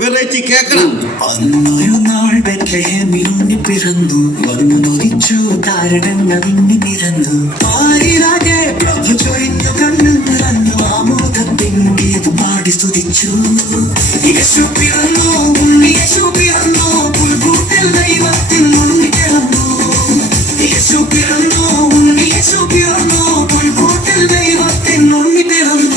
Variety കേക്കണം. അന്നൊരു നാൾ ബെത്ലഹേമിൽ പിറന്നു വന്നു നോദിച്ചു താരകങ്ങൾ നിറന്നു ആരിലാകെ പ്രഭു ചൊരിഞ്ഞു കണ്ണു നിറഞ്ഞു ആമോദത്തിൻ്റെത് പാടി സ്തുതിച്ചു. യേശു പിറന്നു യേശു പിറന്നു പുൽകൂട്ടിൽ ദൈവത്തിൻ മുന്നിൽ കിടന്നു. യേശു പിറന്നു യേശു പിറന്നു പുൽകൂട്ടിൽ ദൈവത്തിൻ മുന്നിൽ കിടന്നു.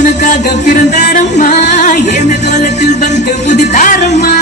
உனக்காக பிறந்தாரம்மா எந்த காலத்தில் வந்து புதித்தாரம்மா.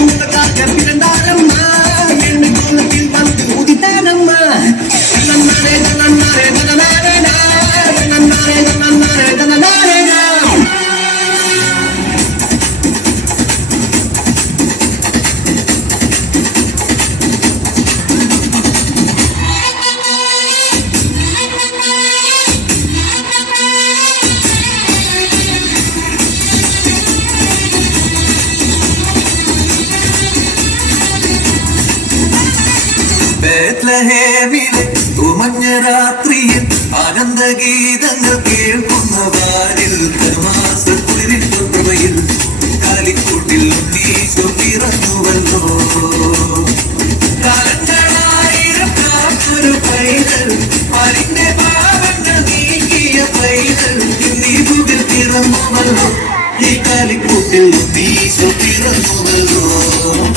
உனக்காக பிறந்தாரம்மா எந்த காலத்தில் வந்து புதித்தாரம்மா. ബെത്ലഹേമിലെ തുമഞ്ഞ രാത്രിയിൽ ആനന്ദഗീതങ്ങൾ കേൾക്കുന്ന വാനിൽ കുളിരിട്ടുവയിൽ കാലിക്കൂട്ടിൽ ഈശോ പിറന്നുവല്ലോ. കാലങ്ങളായിരം കാത്തൊരു പൈതൽ അതിന്റെ പാവങ്ങൾ നീക്കിയ പൈതൽ ഇന്നീപുകിൽ പിറന്നുവല്ലോ. ഈ കാലിക്കൂട്ടിൽ ഈശോ പിറന്നുവല്ലോ.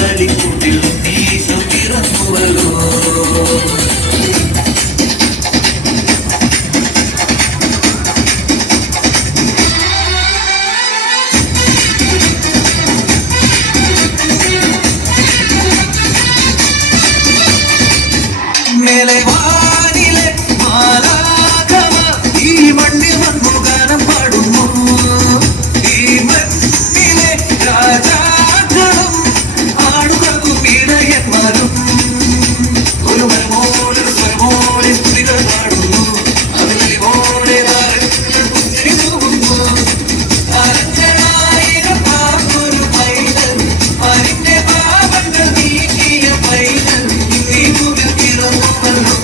കാലിക്കൂട്ടിൽ ഈശോ പിറന്നുവല്ലോ. മേലെ വാനിലെ മാലാഖമാർ ഈ മണ്ണിൽ വന്നു ഗാനം പാടുന്നു. ഈ മണ്ണിലെ രാജാക്കളും ആളുകൾക്കും ഇടയന്മാരും ഒരു മരമോടെ സ്വരമോടെ സ്തുതികൾ പാടുന്നു. അതിലെ പോകുന്നു. അരങ്ങനായിരം പാർക്കൊരു പൈതൽ അതിന്റെ പാപങ്ങൾ നീക്കിയ പൈതൽ ഇന്നീമുകിൽ പിറന്നുവല്ലോ.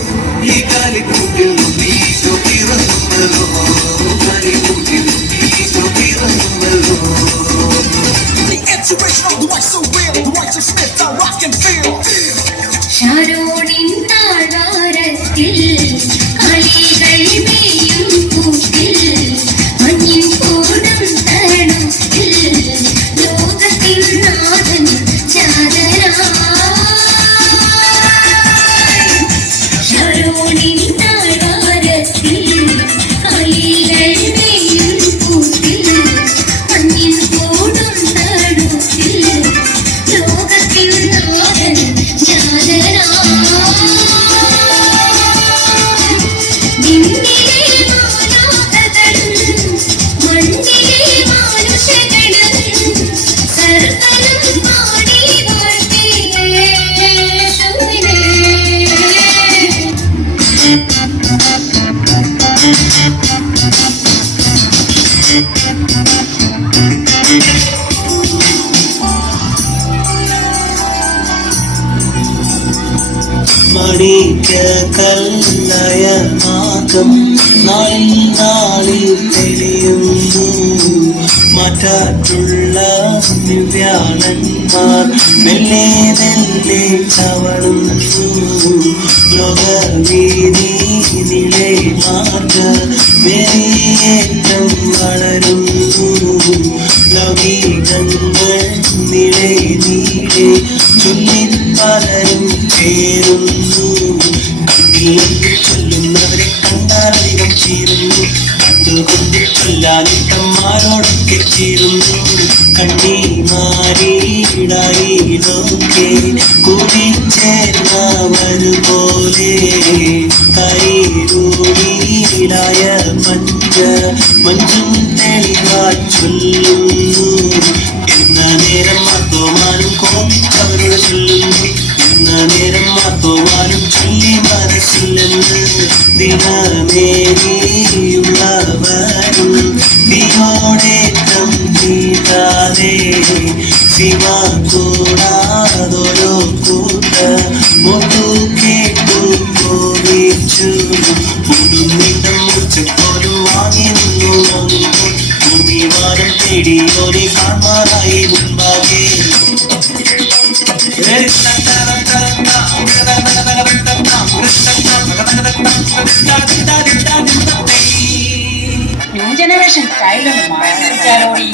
ഈ കാലിക്കൂട്ടിൽ ഈശോ പിറന്നുവല്ലോ. കാലിക്കൂട്ടിൽ ഈശോ പിറന്നുവല്ലോ. ഷാരോണിൻ താഴ്വാരത്തിൽ കളികൾ മേയും കൂട്ടിൽ മാണിക്യ കല്ലായ മാർഗം നാളിൽ നാളിൽ തെളിയുന്നു മാറ്റാറ്റുള്ള ദിവ്യാളന്മാർ മെല്ലെ മെല്ലെ ചവളുന്നു ലോകവീതി നിലെ മാർഗ വേറിയേറ്റം വളരുന്നു ലൗകികങ്ങൾ നിലെ നീളെ ചൊല്ലി പലരും ചേരുന്നു കണ്ടില്ലെങ്കിൽ ചൊല്ലുന്നവരെ കണ്ടാലധികം ചേരുന്നു കണ്ടുകൊണ്ട് ചൊല്ലാനിട്ടന്മാരോടൊക്കെ ചേരുന്നു കണ്ണിമാരിടായിലൊക്കെ കൂടിച്ചേർന്നവരുപോലെ കൈരൂടിയിലായ മഞ്ചും തെളിവായി ചൊല്ലുന്നു എന്ന നേരം മാത്തോമാനും കോപിച്ചവരോട് ചൊല്ലുന്നു എന്ന നേരം മാത്തോമാനും ചൊല്ലി മനസ്സില്ലെന്ന് ദിനമേരിയുള്ളവരും ദിയോടേറ്റം തീരാതെ ശിവ കൂടാതൊരു കൂട്ട മുട്ടു കേട്ടു കോപിച്ചു മുടുന്നിടം മുച്ചപ്പോലും വാങ്ങി നിന്നു ഭൂമിവാരം തേടിയോരെ കാണാറായി മുൻപാകെ ന്യൂ ജനറേഷൻ സ്റ്റൈലൊന്നും മാറ്റാരോടി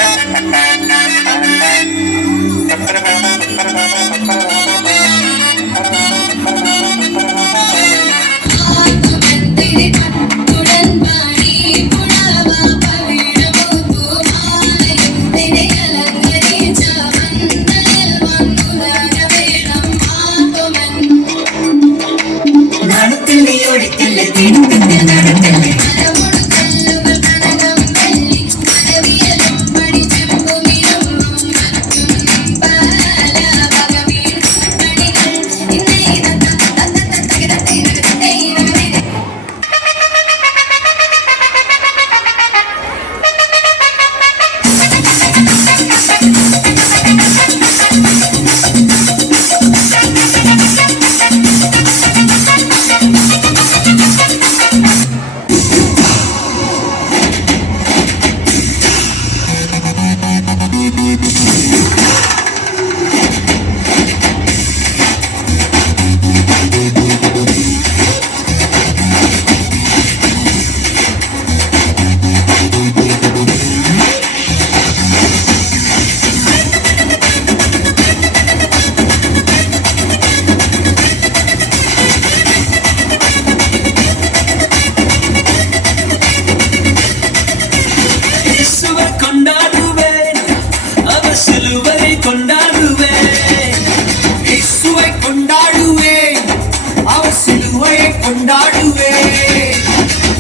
கொண்டாடுவே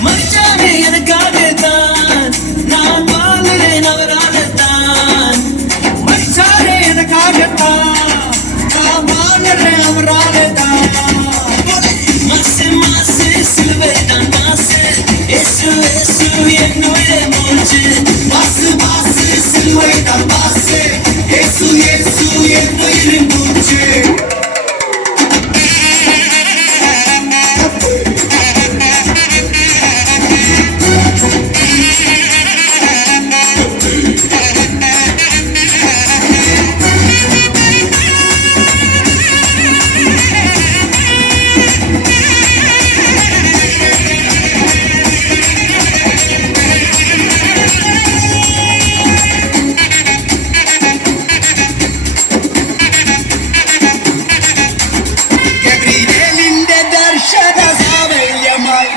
மச்சானே எனக்காகத்தான் நான் வாழ்கிறேன் அவராகத்தான் மச்சானே எனக்காகத்தான் நான் வாழ்கிறேன் அவராகத்தான் மாசு மாசு சிலுவை தான் மாசு இயேசு இயேசு என்னுடைய மூச்சு மாசு மாசு சிலுவை தான் மாசு இயேசு இயேசு என்னுடைய மூச்சு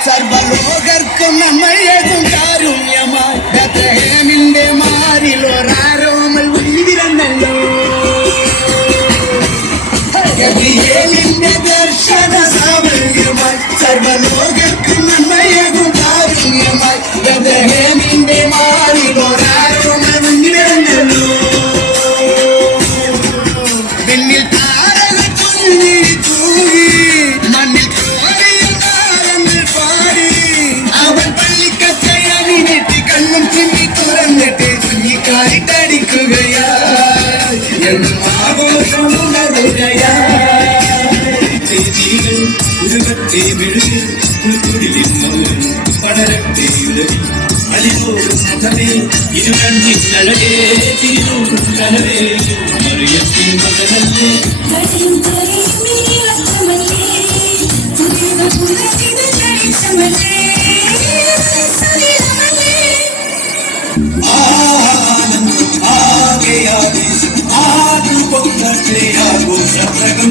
സർവലോകർക്കും നന്മയേകും കാരുണ്യമായി ബേത്ലഹേമിന്റെ മാറിൽ ഒരാരോമൽ വിരിഞ്ഞല്ലോ ഗബ്രിയേലിന്റെ ദർശന സാമല്യമായി സർവലോകർക്കും നന്മയേകും കാരുണ്യമായി ബേത്ലഹേമിന്റെ മാറിൽ ഒരാരോമൽ വിരിഞ്ഞല്ലോ പിന്നിൽ താരക ചൊല്ലി തൂകി മണ്ണിൽ കണ്ണും ചിമ്മി തുറന്നിട്ട് കുഞ്ഞിക്കാരിട്ടടിക്കുകയാ എന്നും ആഘോഷം ഉണരുകയാ ചെയ്തികൾ ഒരു ഇരുകണ്ണിനഴകേ തിരിനൂറും കനവേ മറിയത്തിൻ മകനല്ലേ കടയും കരയും നീലക്കമലേ പുതിയ പുലരിത ചരിച്ചമലേ സനിലമലേ ആനന്ദം ആകെ ആവേശം ആടുകൊണ്ടേ ആഘോഷ പ്രകാശം